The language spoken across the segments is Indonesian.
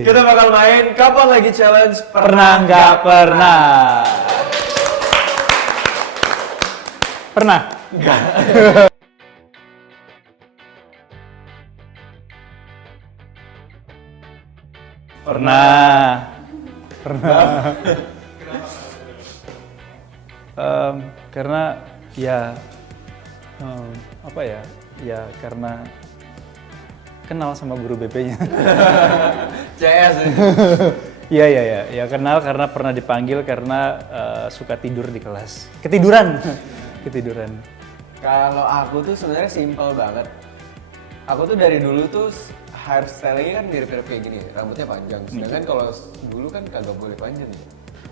Kita bakal main kapan lagi challenge Pernah nggak pernah? Pernah? Enggak. Pernah. Pernah. Karena ya apa ya? Ya karena kenal sama guru BP-nya. CS. Iya iya iya, ya kenal karena pernah dipanggil karena suka tidur di kelas. Ketiduran. Ketiduran. Kalau aku tuh sebenarnya simpel banget. Aku tuh dari dulu tuh hairstyle-nya kan mirip-mirip kayak gini, rambutnya panjang. Sedangkan kalau dulu kan kagak boleh panjang ya.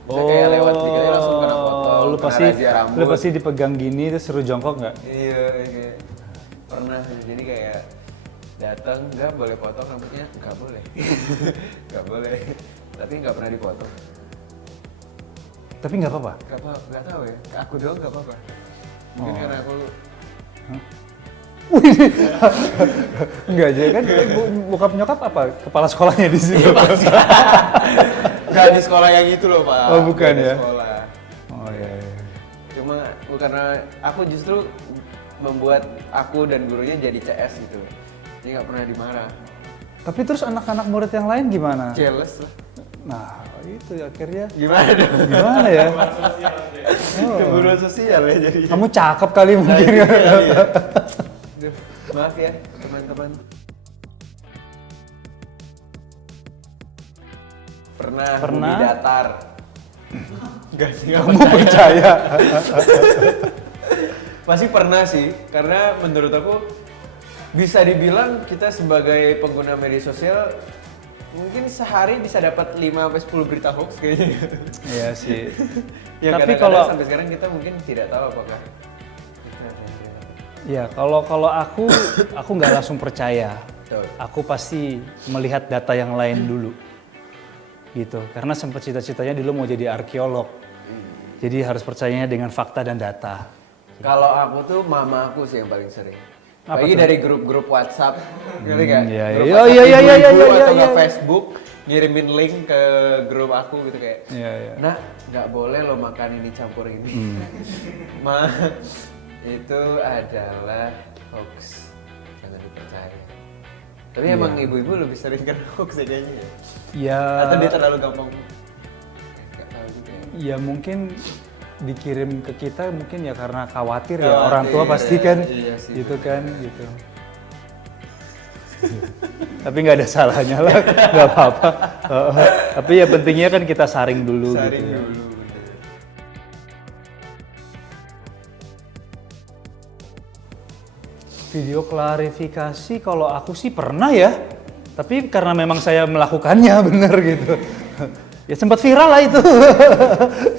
Saya kayak lewat dikit aja langsung kena potong, lu kena pasti razia rambut. lu pasti dipegang gini terus suruh jongkok nggak? Iya, kayak pernah. Jadi kayak datang nggak boleh potong rambutnya, nggak boleh. Nggak boleh. Tapi nggak pernah dipotong. Tapi nggak apa-apa. Nggak tahu ya. Aku doang nggak apa-apa. Mungkin karena aku Enggak aja kan bokap nyokap apa kepala sekolahnya di situ. nggak di sekolah yang itu loh Pak. Oh, bukan Nggak di ya? Sekolah. Oh iya iya. Cuma karena aku justru membuat aku dan gurunya jadi CS gitu. Jadi nggak pernah dimarah. Tapi terus anak-anak murid yang lain gimana? Jealous lah. Nah, itu akhirnya Gimana dong? gimana ya? Cemburu sosial ya jadi. Kamu cakep kali mungkin. Duh, maaf ya teman-teman. Pernah bumi datar. Enggak sih, nggak Kamu percaya? Pasti pernah sih, karena menurut aku bisa dibilang kita sebagai pengguna media sosial mungkin sehari bisa dapat 5-10 berita hoax kayaknya. Iya sih. Ya, Tapi kadang-kadang kalau sampai sekarang kita mungkin tidak tahu apakah ya kalau aku nggak langsung percaya. Betul. Aku pasti melihat data yang lain dulu. Gitu. Karena sempat cita-citanya dulu mau jadi arkeolog. Jadi harus percayanya dengan fakta dan data. Kalau aku tuh mama aku sih yang paling sering. Apa Apalagi tuh? dari grup-grup WhatsApp, ngerti nggak? iya, Grup iya. WhatsApp Oh, iya, iya, iya, ibu-ibu iya, atau iya. nggak Facebook, ngirimin link ke grup aku gitu kayak, Iya, iya. Nak, nggak boleh lo makan ini campur ini. Ma, itu adalah hoax, jangan dipercaya. Tapi emang ibu-ibu lebih sering kena hoax ya kayaknya ya? Ya, Atau dia terlalu gampang? Nggak tahu juga ya. ya mungkin dikirim ke kita mungkin ya karena khawatir ya Khawatir, orang tua pasti kan iya sih, gitu kan gitu. Tapi nggak ada salahnya lah, nggak apa-apa. Tapi ya pentingnya kan kita saring dulu Saring gitu ya. dulu. Video klarifikasi kalau aku sih pernah ya. Tapi karena memang saya melakukannya bener gitu. Ya sempat viral lah itu.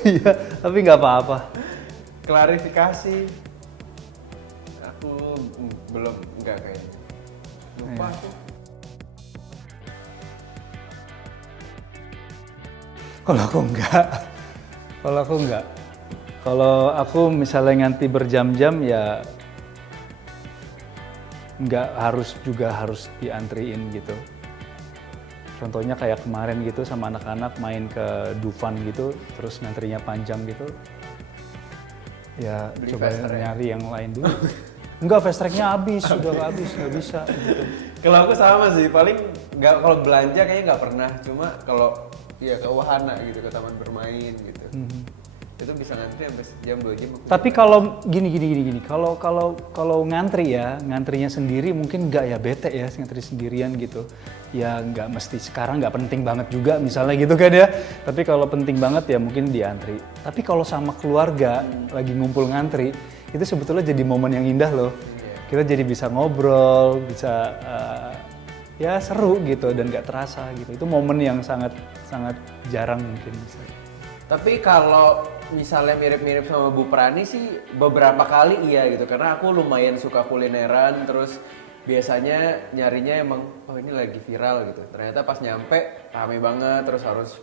Iya, tapi nggak apa-apa. Klarifikasi, aku belum, enggak kayaknya. Lupa Iya. aku. Kalau aku enggak. Kalau aku enggak. Kalau aku misalnya nganti berjam-jam ya enggak harus diantriin gitu. Contohnya kayak kemarin gitu sama anak-anak main ke Dufan gitu, terus ngantrinya panjang gitu. Ya Beli coba fast track. nyari yang lain dulu. Enggak, fast tracknya habis, sudah habis, nggak bisa gitu. Kalau aku sama sih, paling nggak, kalau belanja kayaknya nggak pernah. Cuma kalau ya ke wahana gitu, ke taman bermain gitu. Itu bisa ngantri sampai jam 2 jam. Tapi kalau gini, kalau ngantri ya, ngantrinya sendiri mungkin nggak ya bete ya, ngantri sendirian gitu. Ya nggak mesti sekarang, nggak penting banget juga misalnya gitu kan ya. Tapi kalau penting banget ya mungkin diantri. Tapi kalau sama keluarga lagi ngumpul ngantri, itu sebetulnya jadi momen yang indah loh. Kita jadi bisa ngobrol, bisa ya seru gitu dan nggak terasa gitu. Itu momen yang sangat jarang mungkin. Tapi kalau misalnya mirip-mirip sama Bu Prani sih beberapa kali iya gitu, karena aku lumayan suka kulineran, terus biasanya nyarinya emang oh ini lagi viral gitu. Ternyata pas nyampe rame banget, terus harus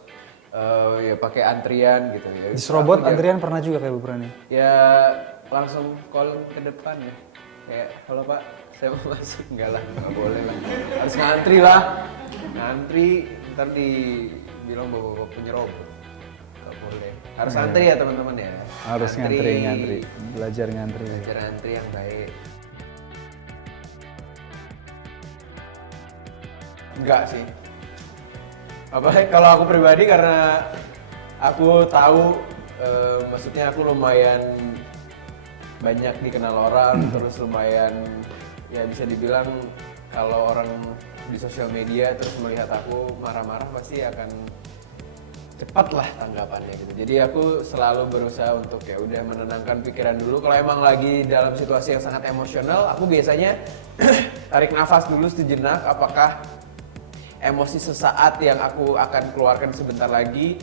ya pakai antrian gitu ya. Diserobot Aku antrian pernah juga kayak Bu Prani? ya langsung call ke depan ya. Kayak halo Pak, saya mau masuk. Enggak lah, nggak boleh lah. Harus ngantri lah. Ngantri Ntar dibilang bawa penyerobot. Gak boleh. Harus antri ya teman-teman ya. Harus ngantri, belajar ngantri. Belajar antri yang baik. Enggak sih. Apalagi kalau aku pribadi karena aku tahu, maksudnya aku lumayan banyak dikenal orang, terus lumayan ya bisa dibilang kalau orang di sosial media terus melihat aku marah-marah pasti akan cepat lah tanggapannya gitu. Jadi aku selalu berusaha untuk ya udah menenangkan pikiran dulu. Kalau emang lagi dalam situasi yang sangat emosional, aku biasanya tarik nafas dulu sejenak. Apakah emosi sesaat yang aku akan keluarkan sebentar lagi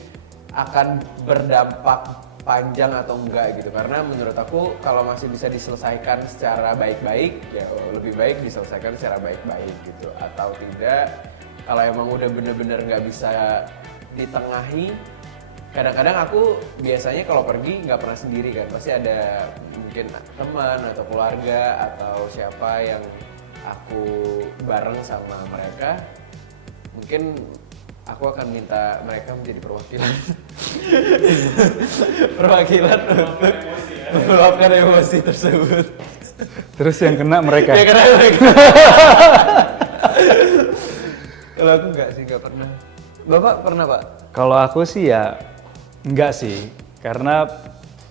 akan berdampak panjang atau enggak gitu. Karena menurut aku kalau masih bisa diselesaikan secara baik-baik, ya lebih baik diselesaikan secara baik-baik gitu. Atau tidak, kalau emang udah bener-bener nggak bisa ditengahi, kadang-kadang aku biasanya kalau pergi nggak pernah sendiri kan, pasti ada mungkin teman atau keluarga atau siapa yang aku bareng sama mereka. Mungkin aku akan minta mereka menjadi perwakilan untuk meluapkan emosi tersebut. Terus yang kena mereka. Ya karena mereka. Kalau aku nggak sih, nggak pernah. Bapak pernah Pak? Kalau aku sih ya enggak sih, karena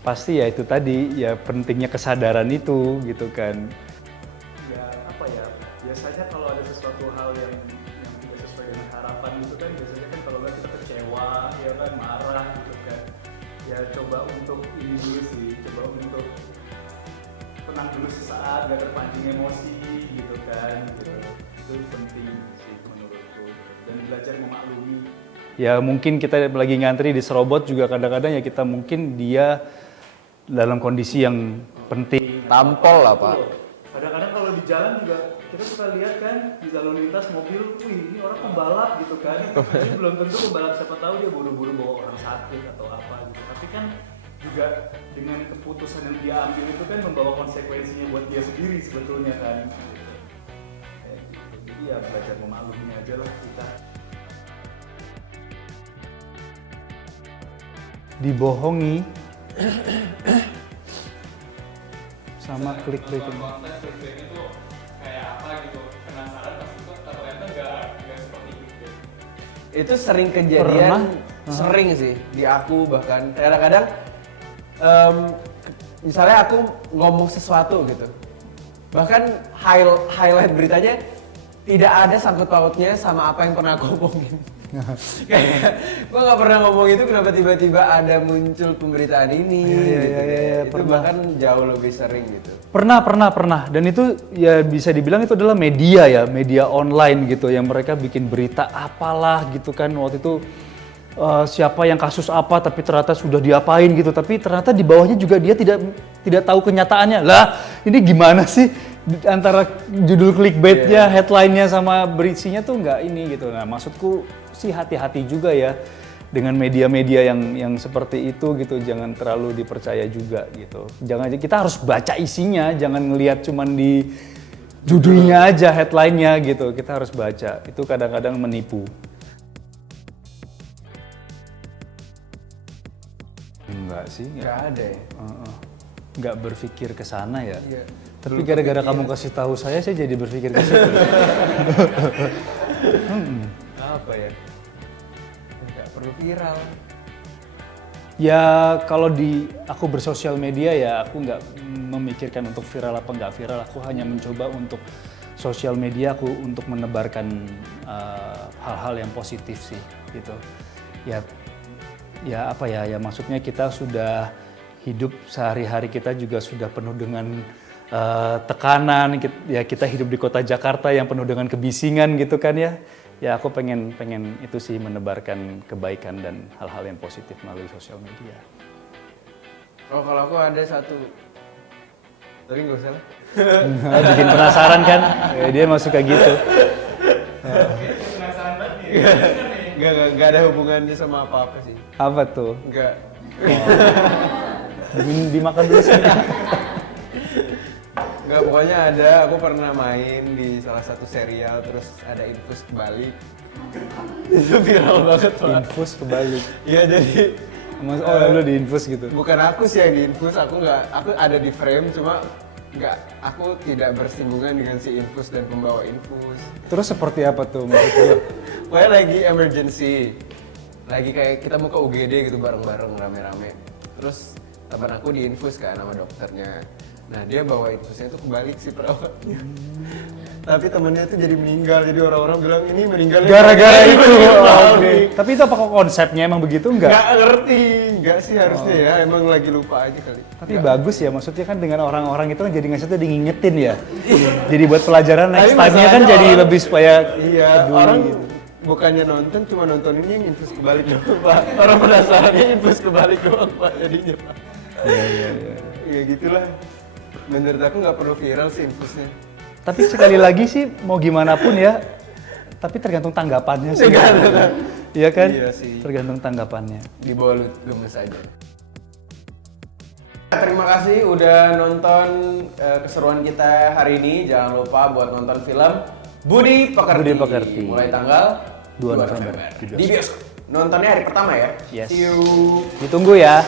pasti ya itu tadi ya pentingnya kesadaran itu gitu kan. Ya apa ya, biasanya kalau ada sesuatu hal yang tidak sesuai dengan harapan gitu kan, biasanya kan kalau nggak kita kecewa, ya kan marah gitu kan. Ya coba untuk ini dulu sih, coba untuk tenang dulu sesaat, gak terpancing emosi gitu kan. Gitu. Itu penting sih menurutku, dan belajar memaklumi. Ya mungkin kita lagi ngantri di serobot juga kadang-kadang ya kita mungkin dia dalam kondisi yang penting. Tampol lah Pak. Kadang-kadang kalau di jalan juga kita suka lihat kan di lalu lintas mobil, wih ini orang pembalap gitu kan. Tapi belum tentu pembalap, siapa tahu dia buru-buru bawa orang sakit atau apa gitu. Tapi kan juga dengan keputusan yang dia ambil itu kan membawa konsekuensinya buat dia sendiri sebetulnya kan. Jadi ya belajar memaklumi aja lah kita. Dibohongi sama klik-klik ini. Klik itu kayak apa gitu, penasaran pas itu ternyata nggak seperti itu. Itu sering kejadian, sering sih di aku bahkan kadang-kadang misalnya aku ngomong sesuatu gitu, bahkan highlight beritanya tidak ada sangkut pautnya sama apa yang pernah aku omongin. Kayak gue nggak pernah ngomong itu, kenapa tiba-tiba ada muncul pemberitaan ini gitu. Itu pernah. bahkan jauh lebih sering gitu. Pernah. Dan itu ya bisa dibilang itu adalah media ya, media online gitu yang mereka bikin berita apalah gitu kan. Waktu itu siapa yang kasus apa tapi ternyata sudah diapain gitu. Tapi ternyata di bawahnya juga dia tidak tahu kenyataannya. Lah, ini gimana sih antara judul clickbaitnya, headline-nya sama berisinya tuh nggak ini gitu. Nah, maksudku sih hati-hati juga ya dengan media-media yang seperti itu gitu, jangan terlalu dipercaya juga gitu. Kita harus baca isinya, jangan ngelihat cuman di judulnya aja, headline-nya gitu. Kita harus baca. Itu kadang-kadang menipu. Enggak sih, Nggak ada ya. nggak berpikir ke sana ya. Iya. Tapi gara-gara kamu kasih tahu saya jadi berpikir ke situ. Apa ya? Nggak perlu viral. Ya kalau aku bersosial media ya aku nggak memikirkan untuk viral apa nggak viral. Aku hanya mencoba untuk sosial media aku untuk menebarkan hal-hal yang positif sih gitu. Ya apa ya maksudnya kita sudah hidup sehari-hari kita juga sudah penuh dengan tekanan. Kita hidup di kota Jakarta yang penuh dengan kebisingan gitu kan ya. Ya aku pengen itu sih menebarkan kebaikan dan hal-hal yang positif melalui sosial media. Oh kalau aku ada satu, tapi nggak usah lah. Bikin penasaran kan? Dia masuk kayak gitu. Penasaran banget nih. Nggak ada hubungannya sama apa-apa sih. Apa tuh? Nggak. Dimakan dulu sih. Nggak, pokoknya ada, aku pernah main di salah satu serial terus ada infus kembali. Itu viral banget Pak. Infus kebalik. Iya jadi Lu diinfus gitu. bukan aku sih yang diinfus, aku ada di frame cuma aku tidak bersinggungan dengan si infus dan pembawa infus. Terus seperti apa tuh maksudnya? Pokoknya lagi emergency, lagi kayak kita mau ke UGD gitu bareng-bareng rame-rame. Terus teman aku diinfus kan sama dokternya. Nah dia bawa infusnya tuh kebalik si perawatnya. Tapi temennya tuh jadi meninggal, jadi orang-orang bilang ini meninggalnya Gara-gara itu. Kebalik. Oke. Tapi itu apakah konsepnya emang begitu enggak? Nggak ngerti, nggak sih harusnya ya, emang lagi lupa aja kali. Tapi bagus ya, maksudnya kan dengan orang-orang itu kan jadi ngasih tuh diingetin ya. Jadi buat pelajaran next Tapi time-nya kan masalahnya jadi orang- lebih supaya Iya, peduli orang gitu. bukannya nonton, cuma nonton ini yang infus kebalik doang Pak. Orang penasarannya infus kebalik doang Pak jadinya Pak. Iya. Ya gitulah. Menurut aku nggak perlu viral sih infusnya. Tapi sekali lagi sih mau gimana pun ya, tapi tergantung tanggapannya sih. Iya kan? Iya sih. Tergantung tanggapannya. Di bawah gemes aja. Terima kasih udah nonton keseruan kita hari ini. Jangan lupa buat nonton film Budi Pekerti. Budi Pekerti. Mulai tanggal 2 2 November. November. Di bioskop. Nontonnya hari pertama ya. Yes. See you. Ditunggu ya.